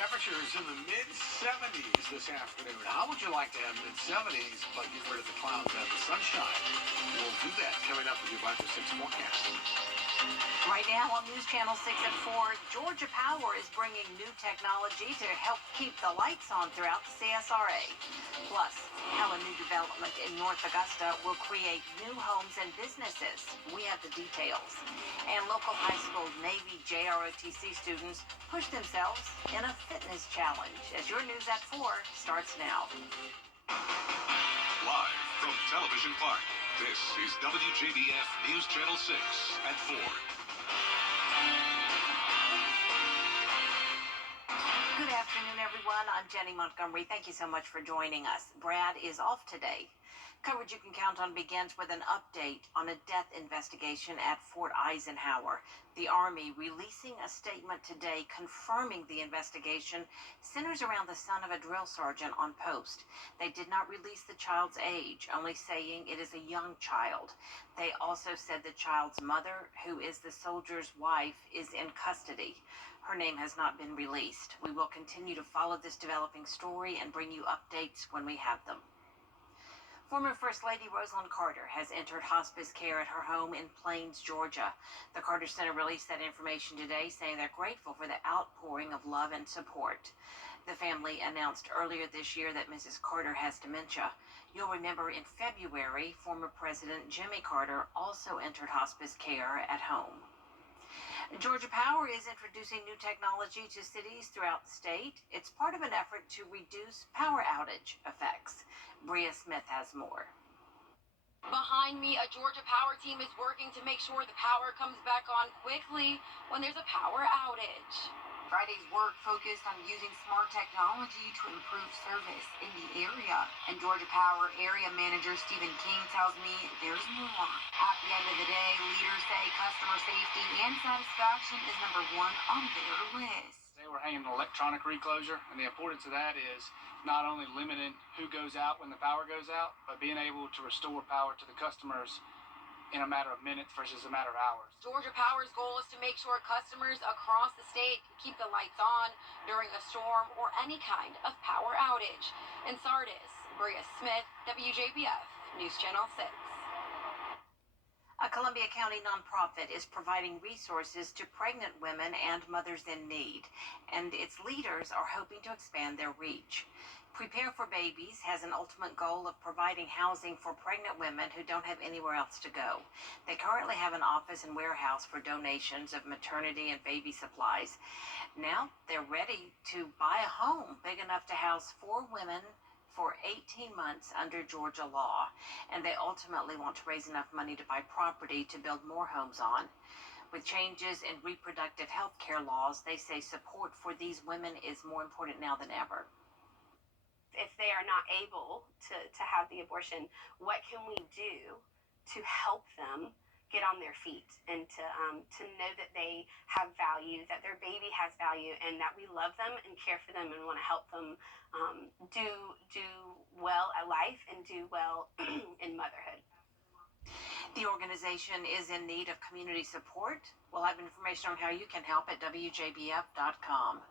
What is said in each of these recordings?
Temperatures in the mid-70s this afternoon. How would you like to have mid-70s but get rid of the clouds and the sunshine? We'll do that coming up with your 5 to 6 forecast. Right now on News Channel 6 at 4, Georgia Power is bringing new technology to help keep the lights on throughout the CSRA. Plus, how a new development in North Augusta will create new homes and businesses. We have the details. And local high school Navy JROTC students push themselves in a fitness challenge. As your News at 4 starts now. Live from Television Park, this is WJBF News Channel 6 at 4. Good afternoon, everyone. I'm Jenny Montgomery. Thank you so much for joining us. Brad is off today. Coverage you can count on begins with an update on a death investigation at Fort Eisenhower. The Army releasing a statement today confirming the investigation centers around the son of a drill sergeant on post. They did not release the child's age, only saying it is a young child. They also said the child's mother, who is the soldier's wife, is in custody. Her name has not been released. We will continue to follow this developing story and bring you updates when we have them. Former First Lady Rosalynn Carter has entered hospice care at her home in Plains, Georgia. The Carter Center released that information today, saying they're grateful for the outpouring of love and support. The family announced earlier this year that Mrs. Carter has dementia. You'll remember in February, former President Jimmy Carter also entered hospice care at home. Georgia Power is introducing new technology to cities throughout the state. It's part of an effort to reduce power outage effects. Bria Smith has more. Behind me, a Georgia Power team is working to make sure the power comes back on quickly when there's a power outage. Friday's work focused on using smart technology to improve service in the area. And Georgia Power area manager Stephen King tells me there's more. At the end of the day, leaders say customer safety and satisfaction is number one on their list. Today we're hanging an electronic reclosure, and the importance of that is not only limiting who goes out when the power goes out, but being able to restore power to the customers in a matter of minutes versus a matter of hours. Georgia Power's goal is to make sure customers across the state can keep the lights on during a storm or any kind of power outage. In Sardis, Bria Smith, WJBF, News Channel 6. A Columbia County nonprofit is providing resources to pregnant women and mothers in need, and its leaders are hoping to expand their reach. Prepare for Babies has an ultimate goal of providing housing for pregnant women who don't have anywhere else to go. They currently have an office and warehouse for donations of maternity and baby supplies. Now they're ready to buy a home big enough to house 4 women for 18 months under Georgia law, and they ultimately want to raise enough money to buy property to build more homes on. With changes in reproductive health care laws, they say support for these women is more important now than ever. If they are not able to have the abortion, what can we do to help them get on their feet and to know that they have value, that their baby has value, and that we love them and care for them and want to help them do well at life and do well in motherhood. The organization is in need of community support. We'll have information on how you can help at WJBF.com.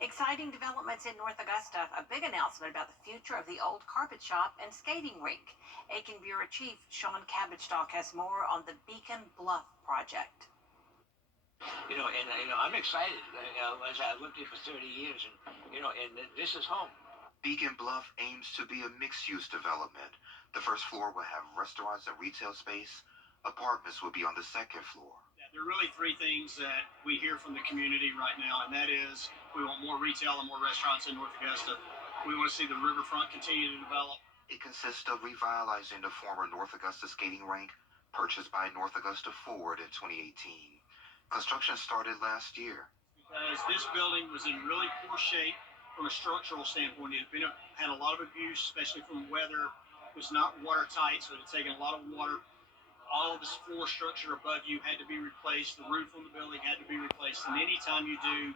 Exciting developments in North Augusta. A big announcement about the future of the old carpet shop and skating rink. Aiken Bureau Chief Sean Cabotstock has more on the Beacon Bluff project. I'm excited. As I lived here for 30 years, and this is home. Beacon Bluff aims to be a mixed-use development. The first floor will have restaurants and retail space. Apartments will be on the second floor. There are really 3 things that we hear from the community right now, and that is we want more retail and more restaurants in North Augusta. We want to see the riverfront continue to develop. It consists of revitalizing the former North Augusta skating rink, purchased by North Augusta Ford in 2018. Construction started last year. Because this building was in really poor shape from a structural standpoint. It had a lot of abuse, especially from weather. It was not watertight, so it had taken a lot of water. All of this floor structure above you had to be replaced. The roof on the building had to be replaced. And anytime you do,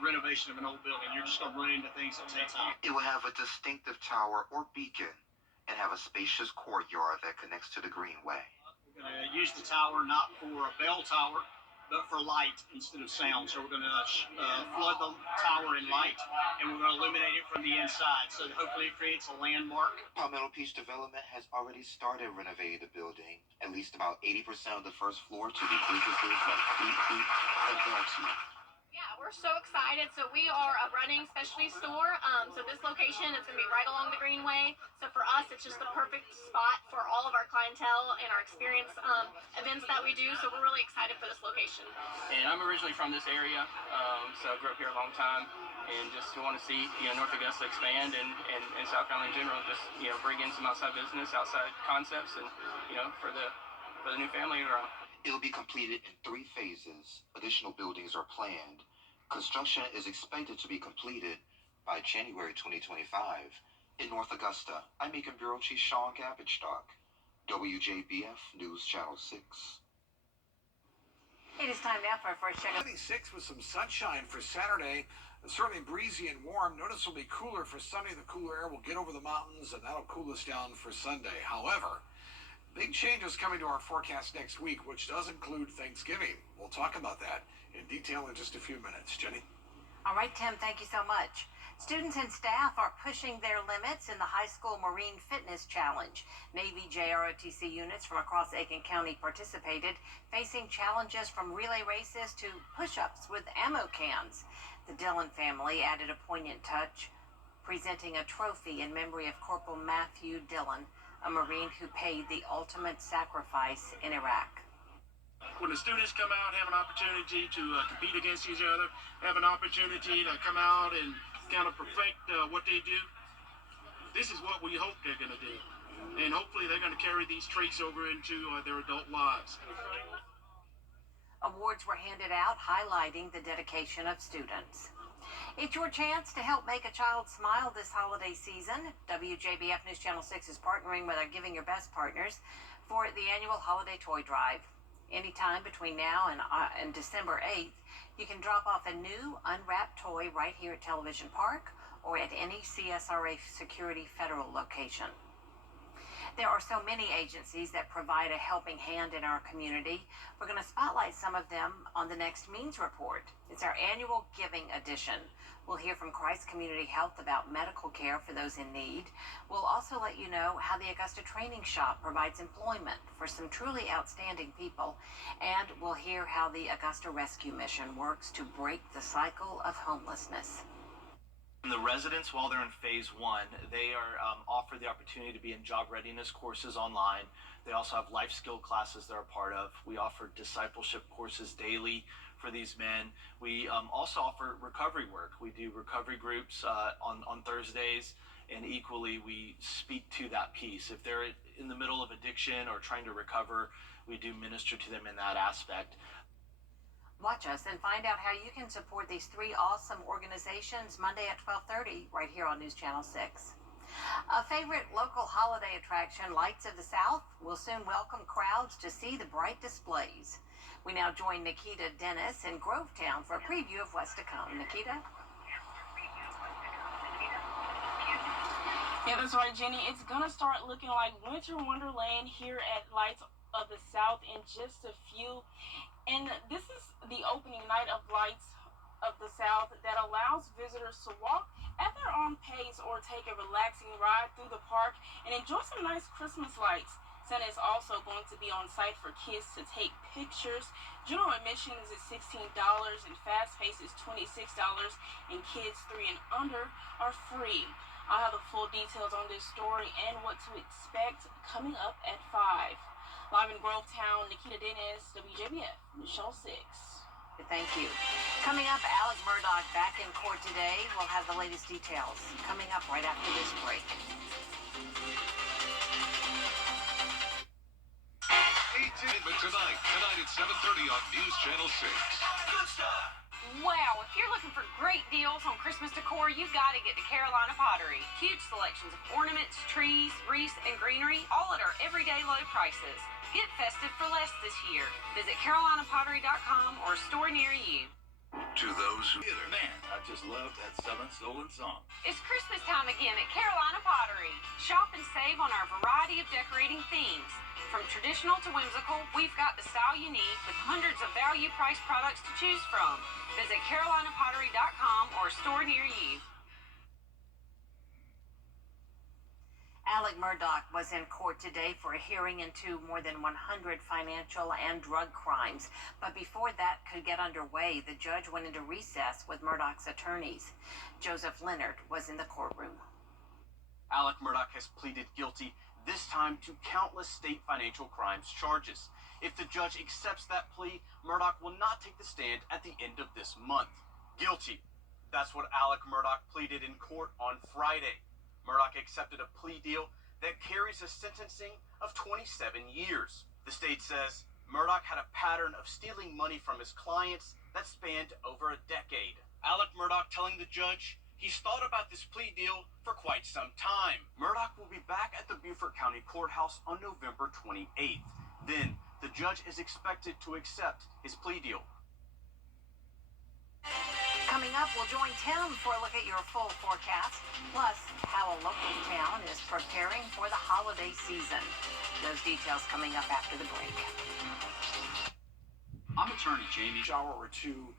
renovation of an old building, you're just going to run into things that take time. It will have a distinctive tower or beacon and have a spacious courtyard that connects to the Greenway. We're going to use the tower not for a bell tower, but for light instead of sound. So we're going to flood the tower in light, and we're going to illuminate it from the inside. So hopefully it creates a landmark. Palmetto Peach Development has already started renovating the building. At least about 80% of the first floor to be businesses like Fleet Feet and Melty. Yeah, we're so excited. So we are a running specialty store. So this location is going to be right along the Greenway. So for us, it's just the perfect spot for all of our clientele and our experience events that we do. So we're really excited for this location. And I'm originally from this area, so I grew up here a long time, and just want to see North Augusta expand and South Carolina in general, just bring in some outside business, outside concepts, and for the new family around. It'll be completed in 3 phases. Additional buildings are planned. Construction is expected to be completed by January 2025. In North Augusta, I'm Macon Bureau Chief Sean Gabagstock, WJBF News Channel 6. It is time now for our first check. 76 with some sunshine for Saturday. Certainly breezy and warm. Notice it'll be cooler for Sunday. The cooler air will get over the mountains, and that'll cool us down for Sunday. However, big changes coming to our forecast next week, which does include Thanksgiving. We'll talk about that in detail in just a few minutes. Jenny? All right, Tim, thank you so much. Students and staff are pushing their limits in the High School Marine Fitness Challenge. Navy JROTC units from across Aiken County participated, facing challenges from relay races to push-ups with ammo cans. The Dillon family added a poignant touch, presenting a trophy in memory of Corporal Matthew Dillon, a Marine who paid the ultimate sacrifice in Iraq. When the students come out, have an opportunity to compete against each other, have an opportunity to come out and kind of perfect what they do, this is what we hope they're going to do. And hopefully they're going to carry these traits over into their adult lives. Awards were handed out highlighting the dedication of students. It's your chance to help make a child smile this holiday season. WJBF News Channel 6 is partnering with our Giving Your Best partners for the annual holiday toy drive. Anytime between now and December 8th, you can drop off a new unwrapped toy right here at Television Park or at any CSRA Security Federal location. There are so many agencies that provide a helping hand in our community. We're going to spotlight some of them on the next Means Report. It's our annual giving edition. We'll hear from Christ Community Health about medical care for those in need. We'll also let you know how the Augusta Training Shop provides employment for some truly outstanding people. And we'll hear how the Augusta Rescue Mission works to break the cycle of homelessness. The residents, while they're in phase 1, they are offered the opportunity to be in job readiness courses online. They also have life skill classes they're a part of. We offer discipleship courses daily for these men. We also offer recovery work. We do recovery groups on Thursdays, and equally we speak to that piece. If they're in the middle of addiction or trying to recover, we do minister to them in that aspect. Watch us and find out how you can support these 3 awesome organizations Monday at 12:30 right here on News Channel 6. A favorite local holiday attraction, Lights of the South, will soon welcome crowds to see the bright displays. We now join Nikita Dennis in Grovetown for a preview of what's to come. Nikita? Yeah, that's right, Jenny. It's going to start looking like Winter Wonderland here at Lights of the South in just a few. And this is the opening night of Lights of the South that allows visitors to walk at their own pace or take a relaxing ride through the park and enjoy some nice Christmas lights. Santa is also going to be on site for kids to take pictures. General admission is $16 and fast pace is $26, and kids 3 and under are free. I'll have the full details on this story and what to expect coming up at 5. Live in Grovetown, Nikita Dennis, WJBF, News Channel 6. Thank you. Coming up, Alec Murdoch back in court today. We'll have the latest details coming up right after this break. Tonight at 7:30 on News Channel 6. Good stuff. Wow, if you're looking for great deals on Christmas decor, you've got to get to Carolina Pottery. Huge selections of ornaments, trees, wreaths, and greenery, all at our everyday low prices. Get festive for less this year. Visit carolinapottery.com or a store near you. To those who Man, I just love that Southern Soul and Song. It's Christmas time again at Carolina Pottery. Shop and save on our variety of decorating themes. From traditional to whimsical, we've got the style you need with hundreds of value-priced products to choose from. Visit carolinapottery.com or a store near you. Alec Murdaugh was in court today for a hearing into more than 100 financial and drug crimes. But before that could get underway, the judge went into recess with Murdaugh's attorneys. Joseph Leonard was in the courtroom. Alec Murdaugh has pleaded guilty, this time to countless state financial crimes charges. If the judge accepts that plea, Murdaugh will not take the stand at the end of this month. Guilty. That's what Alec Murdaugh pleaded in court on Friday. Murdaugh accepted a plea deal that carries a sentencing of 27 years. The state says Murdaugh had a pattern of stealing money from his clients that spanned over a decade. Alec Murdaugh telling the judge he's thought about this plea deal for quite some time. Murdaugh will be back at the Beaufort County Courthouse on November 28th. Then, the judge is expected to accept his plea deal. Coming up, we'll join Tim for a look at your full forecast, plus how a local town is preparing for the holiday season. Those details coming up after the break. I'm attorney Jamie. Shower or two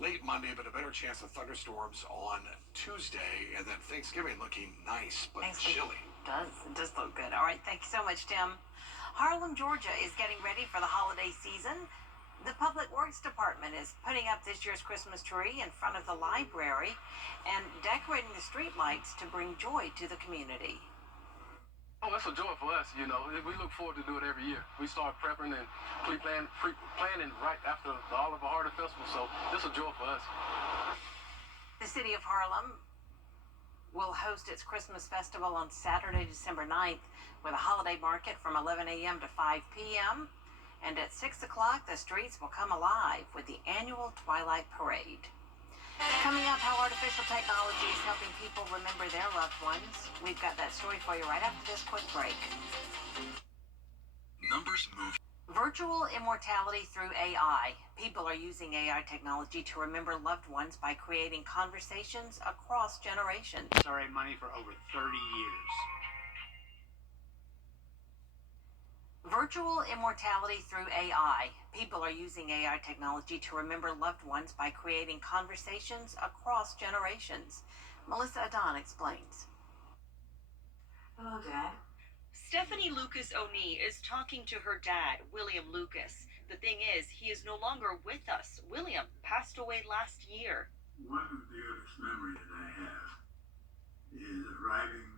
late Monday, but a better chance of thunderstorms on Tuesday, and then Thanksgiving looking nice but chilly. It does look good. All right, thank you so much, Tim. Harlem, Georgia is getting ready for the holiday season. The Public Works Department is putting up this year's Christmas tree in front of the library and decorating the street lights to bring joy to the community. Oh, it's a joy for us, you know. We look forward to do it every year. We start prepping and planning right after the Oliver Hardy Festival, so it's a joy for us. The city of Harlem will host its Christmas festival on Saturday, December 9th, with a holiday market from 11 a.m. to 5 p.m., and at 6 o'clock, the streets will come alive with the annual Twilight Parade. Coming up, how artificial technology is helping people remember their loved ones. We've got that story for you right after this quick break. numbers move. Virtual immortality through AI. People are using AI technology to remember loved ones by creating conversations across generations. Sorry, money for over 30 years. Virtual immortality through AI. People are using AI technology to remember loved ones by creating conversations across generations. Melissa Adon explains. Hello, Dad. Stephanie Lucas O'Neill is talking to her dad, William Lucas. The thing is, he is no longer with us. William passed away last year. One of the earliest memories that I have is arriving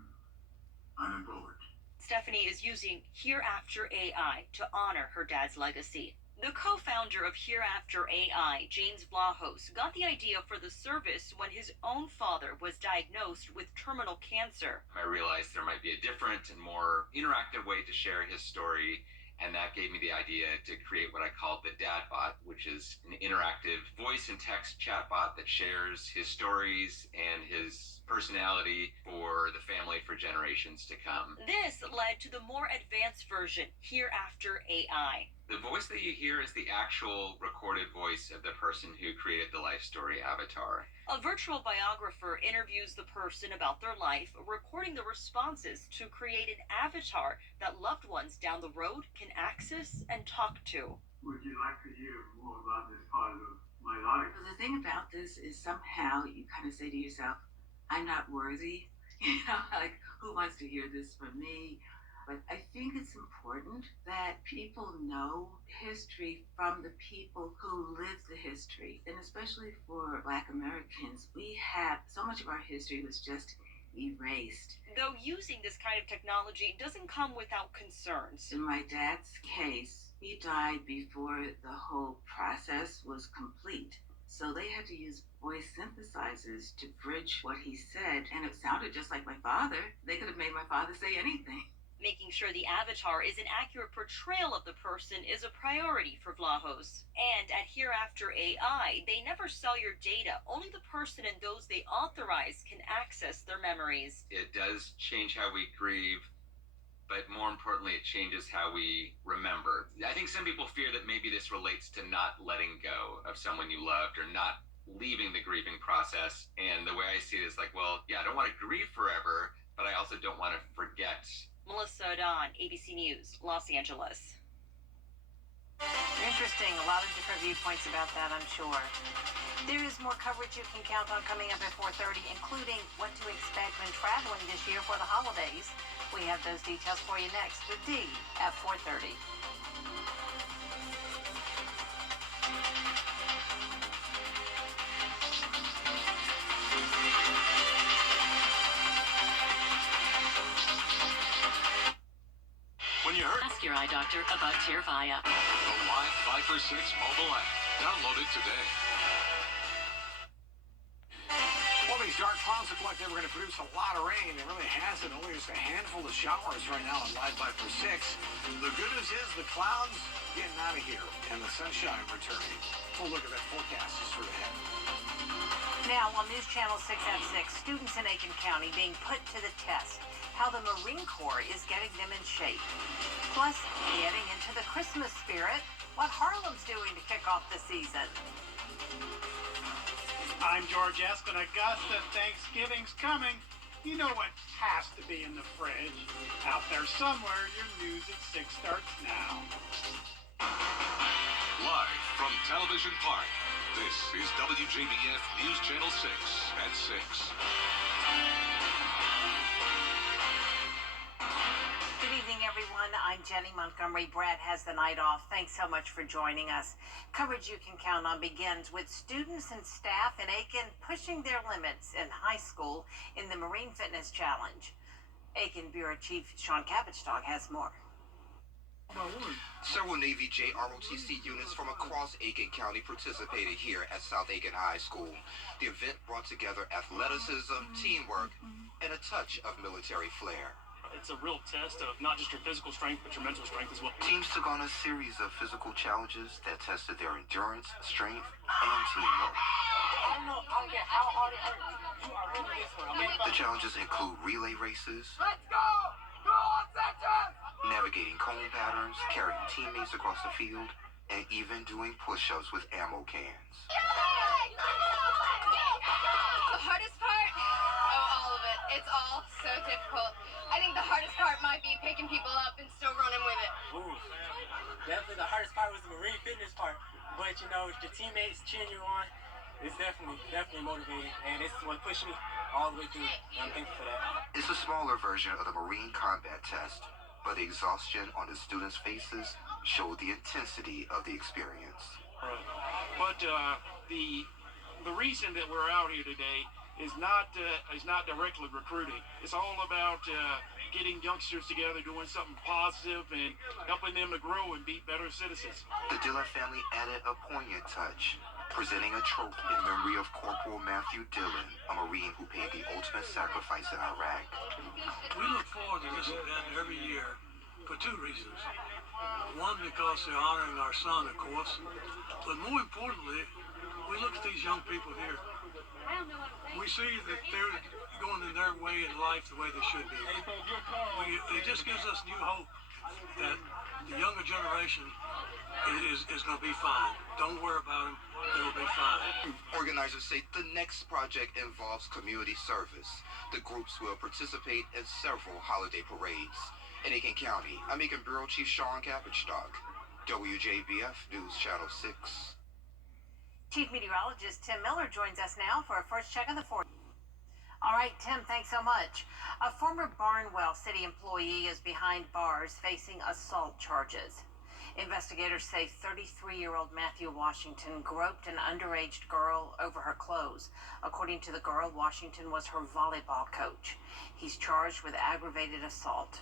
on a boat. Stephanie is using Hereafter AI to honor her dad's legacy. The co-founder of Hereafter AI, James Vlahos, got the idea for the service when his own father was diagnosed with terminal cancer. I realized there might be a different and more interactive way to share his story, and that gave me the idea to create what I called the Dad Bot, which is an interactive voice and text chatbot that shares his stories and his personality for the family for generations to come. This led to the more advanced version, Hereafter AI. The voice that you hear is the actual recorded voice of the person who created the life story avatar. A virtual biographer interviews the person about their life, recording the responses to create an avatar that loved ones down the road can access and talk to. Would you like to hear more about this part of my life? Well, the thing about this is somehow you kind of say to yourself, I'm not worthy. You know, like, who wants to hear this from me? But I think it's important that people know history from the people who lived the history. And especially for Black Americans, we have so much of our history was just erased. Though using this kind of technology doesn't come without concerns. In my dad's case, he died before the whole process was complete. So they had to use voice synthesizers to bridge what he said, and it sounded just like my father. They could have made my father say anything. Making sure the avatar is an accurate portrayal of the person is a priority for Vlahos. And at Hereafter AI, they never sell your data. Only the person and those they authorize can access their memories. It does change how we grieve, but more importantly, it changes how we remember. I think some people fear that maybe this relates to not letting go of someone you loved or not leaving the grieving process. And the way I see it is like, well, yeah, I don't want to grieve forever, but I also don't want to forget. Melissa O'Don, ABC News, Los Angeles. Interesting. A lot of different viewpoints about that, I'm sure. There is more coverage you can count on coming up at 4:30, including what to expect when traveling this year for the holidays. We have those details for you next with D at 4:30. When you heard, Ask your eye doctor about Tyrvaya. the Live 5 for 6 mobile app. Download it today. Well, these dark clouds look like they were going to produce a lot of rain. It really hasn't. Only just a handful of showers right now on Live 5 for 6. The good news is the clouds getting out of here and the sunshine returning. We'll look at that forecast straight ahead. Now, on News Channel 6 at 6, students in Aiken County being put to the test. How the Marine Corps is getting them in shape. Plus, getting into the Christmas spirit, what Harlem's doing to kick off the season. I'm George Eskin. Augusta, Thanksgiving's coming. You know what has to be in the fridge. Out there somewhere, your news at 6 starts now. Live from Television Park, this is WJBF News Channel 6 at 6. Good evening, everyone. I'm Jenny Montgomery. Brad has the night off. Thanks so much for joining us. Coverage you can count on begins with students and staff in Aiken pushing their limits in high school in the Marine Fitness Challenge. Aiken Bureau Chief Sean Cabbage-Dog has more. Several Navy JROTC units from across Aiken County participated here at South Aiken High School. The event brought together athleticism, teamwork, and a touch of military flair. It's a real test of not just your physical strength, but your mental strength as well. Teams took on a series of physical challenges that tested their endurance, strength, and teamwork. The challenges include relay races, navigating cone patterns, carrying teammates across the field, and even doing push-ups with ammo cans. The hardest part? Oh, all of it. It's all so difficult. I think the hardest part might be picking people up and still running with it. Ooh, definitely the hardest part was the Marine Fitness part. But, you know, the teammates cheering you on, it's definitely motivating. And it's what pushed me all the way through. I'm thankful for that. It's a smaller version of the Marine combat test, but the exhaustion on the students' faces showed the intensity of the experience. But the reason that we're out here today is not directly recruiting. It's all about getting youngsters together, doing something positive, and helping them to grow and be better citizens. The Dillon family added a poignant touch, presenting a trophy in memory of Corporal Matthew Dillon, a Marine who paid the ultimate sacrifice in Iraq. We look forward to this event every year for two reasons. One, because they're honoring our son, of course, but more importantly, we look at these young people here. We see that they're going in their way in life the way they should be. It just gives us new hope that the younger generation is going to be fine. Don't worry about them. They will be fine. Organizers say the next project involves community service. The groups will participate in several holiday parades. In Aiken County, I'm Aiken Bureau Chief Sean Cabbage-Dog, WJBF News Channel 6. Chief Meteorologist Tim Miller joins us now for a first check of the forecast. All right, Tim, thanks so much. A former Barnwell City employee is behind bars facing assault charges. Investigators say 33-year-old Matthew Washington groped an underage girl over her clothes. According to the girl, Washington was her volleyball coach. He's charged with aggravated assault.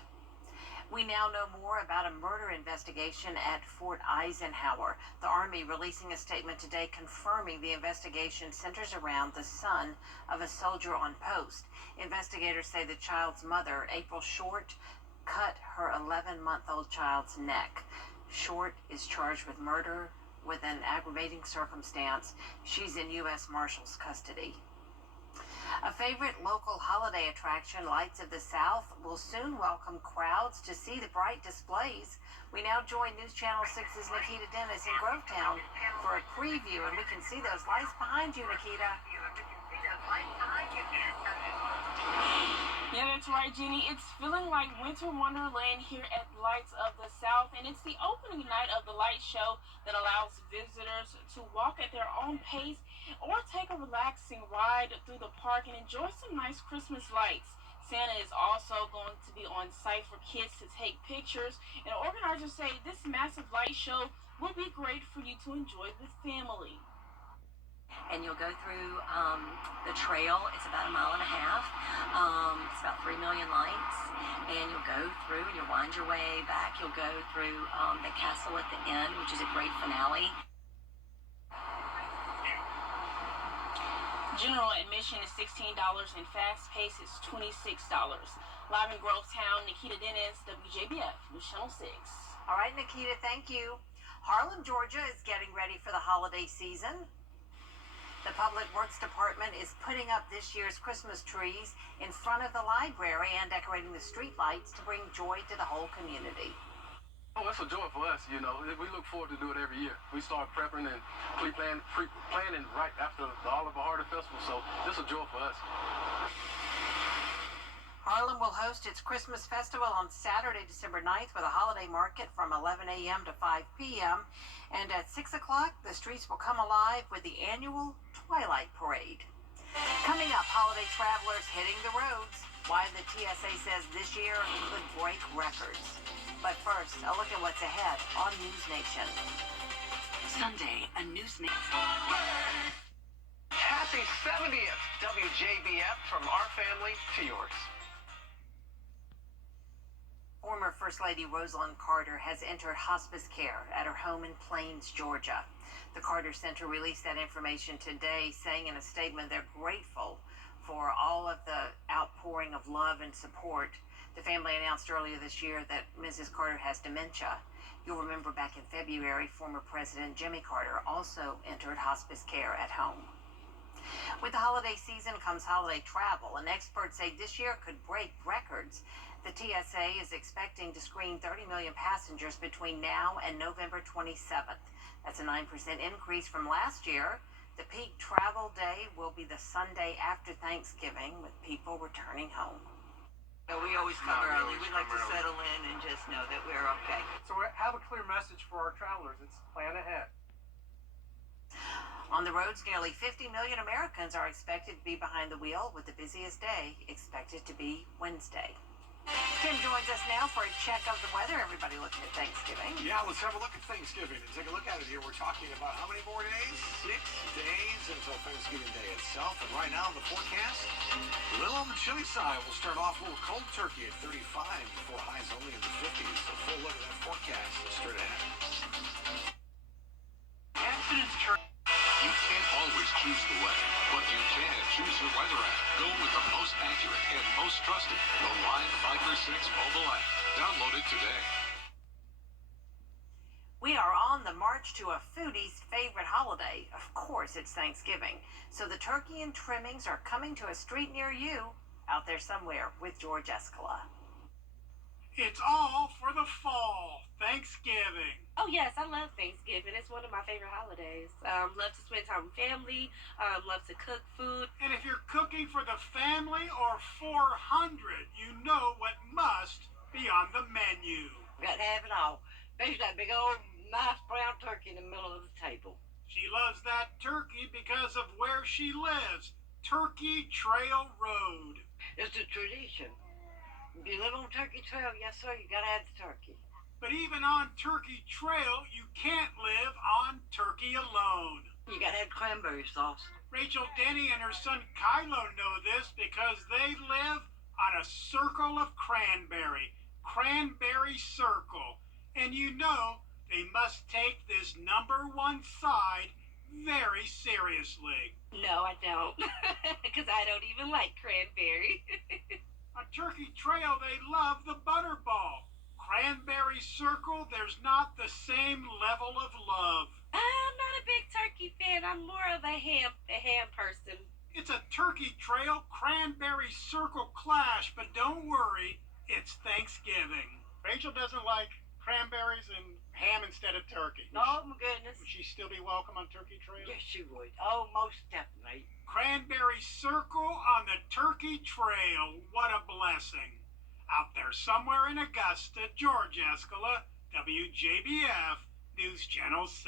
We now know more about a murder investigation at Fort Eisenhower. The Army releasing a statement today confirming the investigation centers around the son of a soldier on post. Investigators say the child's mother, April Short, cut her 11-month-old child's neck. Short is charged with murder with an aggravating circumstance. She's in U.S. Marshals custody. A favorite local holiday attraction, Lights of the South, will soon welcome crowds to see the bright displays. We now join News Channel 6's Nikita Dennis in Grovetown for a preview, and we can see those lights behind you, Nikita. Yeah, that's right, Jenny. It's feeling like Winter Wonderland here at Lights of the South, and it's the opening night of the light show that allows visitors to walk at their own pace or take a relaxing ride through the park and enjoy some nice Christmas lights. Santa is also going to be on site for kids to take pictures, and organizers say this massive light show will be great for you to enjoy with family. And you'll go through the trail. It's about 1.5 miles. It's about 3 million lights. And you'll go through and you'll wind your way back. You'll go through the castle at the end, which is a great finale. General admission is $16 and fast pace is $26. Live in Grovetown, Nikita Dennis, WJBF, News Channel 6. All right, Nikita, thank you. Harlem, Georgia is getting ready for the holiday season. The Public Works Department is putting up this year's Christmas trees in front of the library and decorating the street lights to bring joy to the whole community. Oh, it's a joy for us, you know. We look forward to do it every year. We start prepping and planning right after the Olive Harder Festival, so it's a joy for us. Harlem will host its Christmas festival on Saturday, December 9th with a holiday market from 11 a.m. to 5 p.m. And at 6 o'clock, the streets will come alive with the annual Twilight Parade. Coming up, holiday travelers hitting the roads. Why the TSA says this year could break records. But first, a look at what's ahead on News Nation. Sunday, a News Nation. Happy 70th WJBF from our family to yours. Former First Lady Rosalind Carter has entered hospice care at her home in Plains, Georgia. The Carter Center released that information today, saying in a statement they're grateful for all of the outpouring of love and support. The family announced earlier this year that Mrs. Carter has dementia. You'll remember back in February, former President Jimmy Carter also entered hospice care at home. With the holiday season comes holiday travel, and experts say this year could break records. The TSA is expecting to screen 30 million passengers between now and November 27th. That's a 9% increase from last year. The peak travel day will be the Sunday after Thanksgiving, with people returning home. We always come early. We like to settle in and just know that we're okay. So we have a clear message for our travelers. It's plan ahead. On the roads, nearly 50 million Americans are expected to be behind the wheel, with the busiest day expected to be Wednesday. Tim joins us now for a check of the weather. Everybody looking at Thanksgiving. Yeah, let's have a look at Thanksgiving and take a look at it here. We're talking about how many more days? 6 days until Thanksgiving Day itself. And right now, the forecast, a little on the chilly side. We'll start off a little cold turkey at 35 before highs only in the 50s. So full look at that forecast straight ahead. You can't always choose the weather, but you can choose your weather app. Go with the most accurate and most trusted, the Line Fiber 6 mobile app. Download it today. We are on the march to a foodie's favorite holiday. Of course, it's Thanksgiving. So the turkey and trimmings are coming to a street near you, out there somewhere, with George Escala. It's all for the fall. Thanksgiving. Oh yes, I love Thanksgiving. It's one of my favorite holidays. Love to spend time with family. Love to cook food. And if you're cooking for the family or 400, you know what must be on the menu. Got to have it all. Especially that big old nice brown turkey in the middle of the table. She loves that turkey because of where she lives. Turkey Trail Road. It's a tradition. If you live on Turkey Trail, yes sir, you got to have the turkey. But even on Turkey Trail, you can't live on turkey alone. You gotta have cranberry sauce. Rachel Denny and her son Kylo know this because they live on a circle of cranberry. Cranberry Circle. And you know they must take this #1 side very seriously. No, I don't. Because I don't even like cranberry. On Turkey Trail, they love the Butterball. Cranberry Circle, there's not the same level of love. I'm not a big turkey fan. I'm more of a ham person. It's a turkey trail cranberry circle clash, but don't worry, it's Thanksgiving. Rachel doesn't like cranberries and ham instead of turkey. Oh my goodness. Would she still be welcome on Turkey Trail? Yes, she would. Oh, most definitely. Cranberry circle on the Turkey Trail. What a blessing. Out there somewhere in Augusta, George Escala, WJBF, News Channel 6.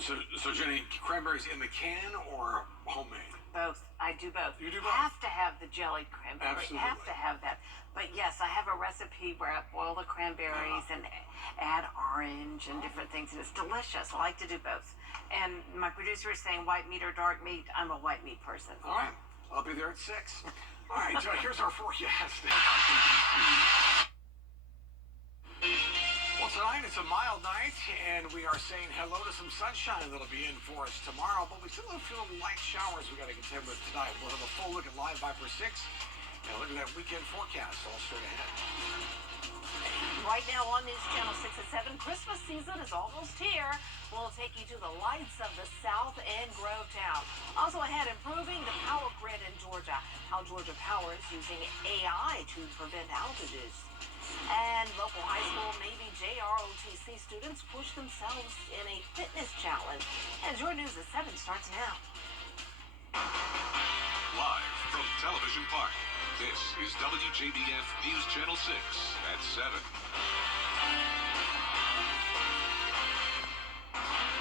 So Jenny, cranberries in the can or homemade? Both. I do both. You do both? Have to have the jellied cranberry. Absolutely. Have to have that. But yes, I have a recipe where I boil the cranberries and add orange and different things, and it's delicious. I like to do both. And my producer is saying white meat or dark meat. I'm a white meat person. All right. I'll be there at 6. All right, here's our forecast. Well, tonight it's a mild night, and we are saying hello to some sunshine that'll be in for us tomorrow, but we still have a few light showers we got to contend with tonight. We'll have a full look at Live Viper 6, and look at that weekend forecast all straight ahead. Right now on News Channel 6 and 7, Christmas season is almost here. We'll take you to the lights of the South and Grovetown. Also ahead, improving the power grid in Georgia. How Georgia Power is using AI to prevent outages. And local high school Navy JROTC students push themselves in a fitness challenge. And your news at 7 starts now. Live from Television Park, this is WJBF News Channel 6 at 7.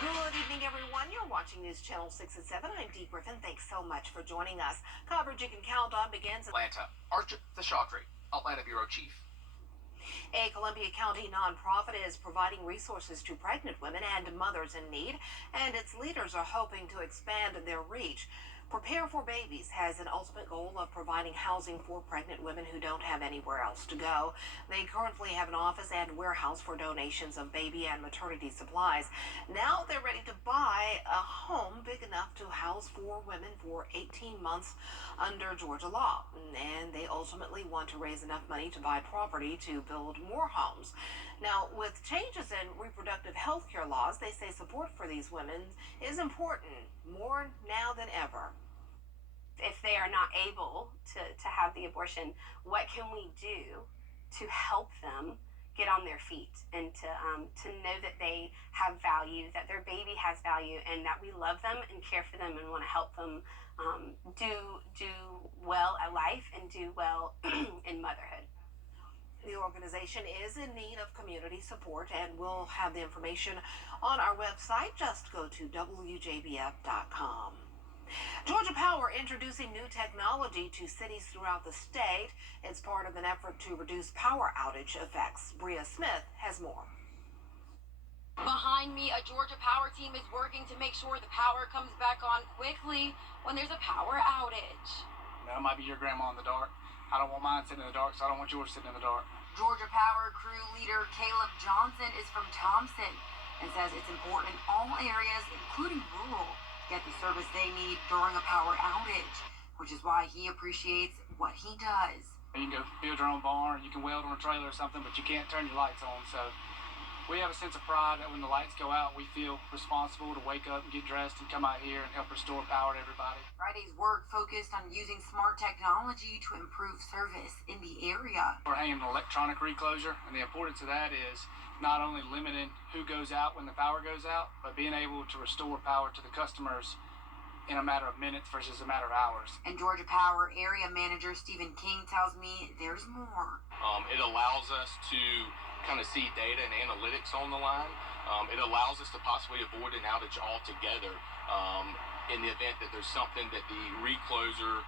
Good evening, everyone. You're watching News Channel 6 and 7. I'm Dee Griffin. Thanks so much for joining us. Coverage you can count on begins Atlanta. Archer Thashadri, Atlanta Bureau Chief. A Columbia County nonprofit is providing resources to pregnant women and mothers in need, and its leaders are hoping to expand their reach. Prepare for Babies has an ultimate goal of providing housing for pregnant women who don't have anywhere else to go. They currently have an office and warehouse for donations of baby and maternity supplies. Now they're ready to buy a home big enough to house 4 women for 18 months under Georgia law. And they ultimately want to raise enough money to buy property to build more homes. Now, with changes in reproductive health care laws, they say support for these women is important, more now than ever. If they are not able to have the abortion, what can we do to help them get on their feet and to know that they have value, that their baby has value, and that we love them and care for them and want to help them do well at life and do well in motherhood. The organization is in need of community support, and we'll have the information on our website. Just go to WJBF.com. Georgia Power introducing new technology to cities throughout the state. It's part of an effort to reduce power outage effects. Bria Smith has more. Behind me, a Georgia Power team is working to make sure the power comes back on quickly when there's a power outage. That might be your grandma in the dark. I don't want mine sitting in the dark, so I don't want yours sitting in the dark. Georgia Power crew leader Caleb Johnson is from Thompson and says it's important in all areas, including rural, get the service they need during a power outage, which is why he appreciates what he does. You can go build your own barn, you can weld on a trailer or something, but you can't turn your lights on. So we have a sense of pride that when the lights go out, we feel responsible to wake up and get dressed and come out here and help restore power to everybody. Friday's work focused on using smart technology to improve service in the area. We're hanging an electronic reclosure, and the importance of that is not only limiting who goes out when the power goes out, but being able to restore power to the customers in a matter of minutes versus a matter of hours. And Georgia Power area manager Stephen King tells me there's more. It allows us to kind of see data and analytics on the line. It allows us to possibly avoid an outage altogether in the event that there's something that the recloser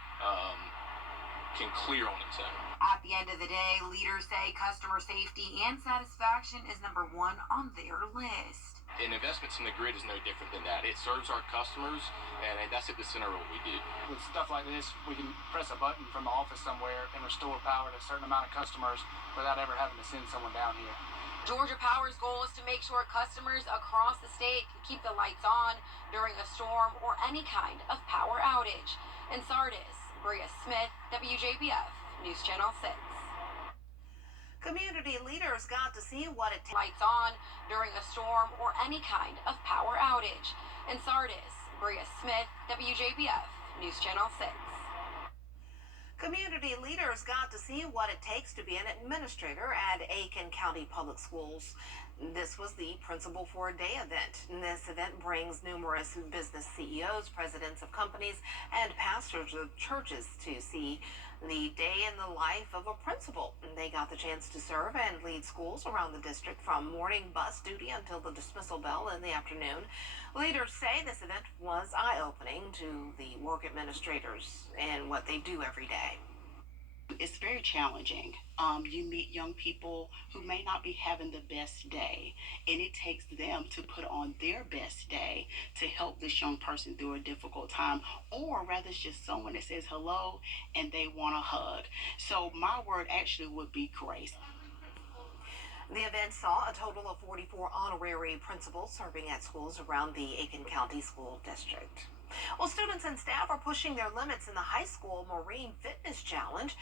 can clear on its own. At the end of the day, leaders say customer safety and satisfaction is number 1 on their list. And investments in the grid is no different than that. It serves our customers, and that's at the center of what we do. With stuff like this, we can press a button from the office somewhere and restore power to a certain amount of customers without ever having to send someone down here. Georgia Power's goal is to make sure customers across the state can keep the lights on during a storm or any kind of power outage. In Sardis, Bria Smith, WJBF, News Channel 6. Community leaders got to see what it takes. Lights on during a storm or any kind of power outage. In Sardis, Bria Smith, WJBF, News Channel 6. Community leaders got to see what it takes to be an administrator at Aiken County Public Schools. This was the Principal for a Day event. This event brings numerous business CEOs, presidents of companies, and pastors of churches to see the day in the life of a principal. They got the chance to serve and lead schools around the district from morning bus duty until the dismissal bell in the afternoon. Leaders say this event was eye-opening to the work administrators and what they do every day. It's very challenging. You meet young people who may not be having the best day, and it takes them to put on their best day to help this young person through a difficult time, or rather it's just someone that says hello and they want a hug. So my word actually would be grace. The event saw a total of 44 honorary principals serving at schools around the Aiken County School District. Well, students and staff are pushing their limits in the high school Marine Fitness Challenge.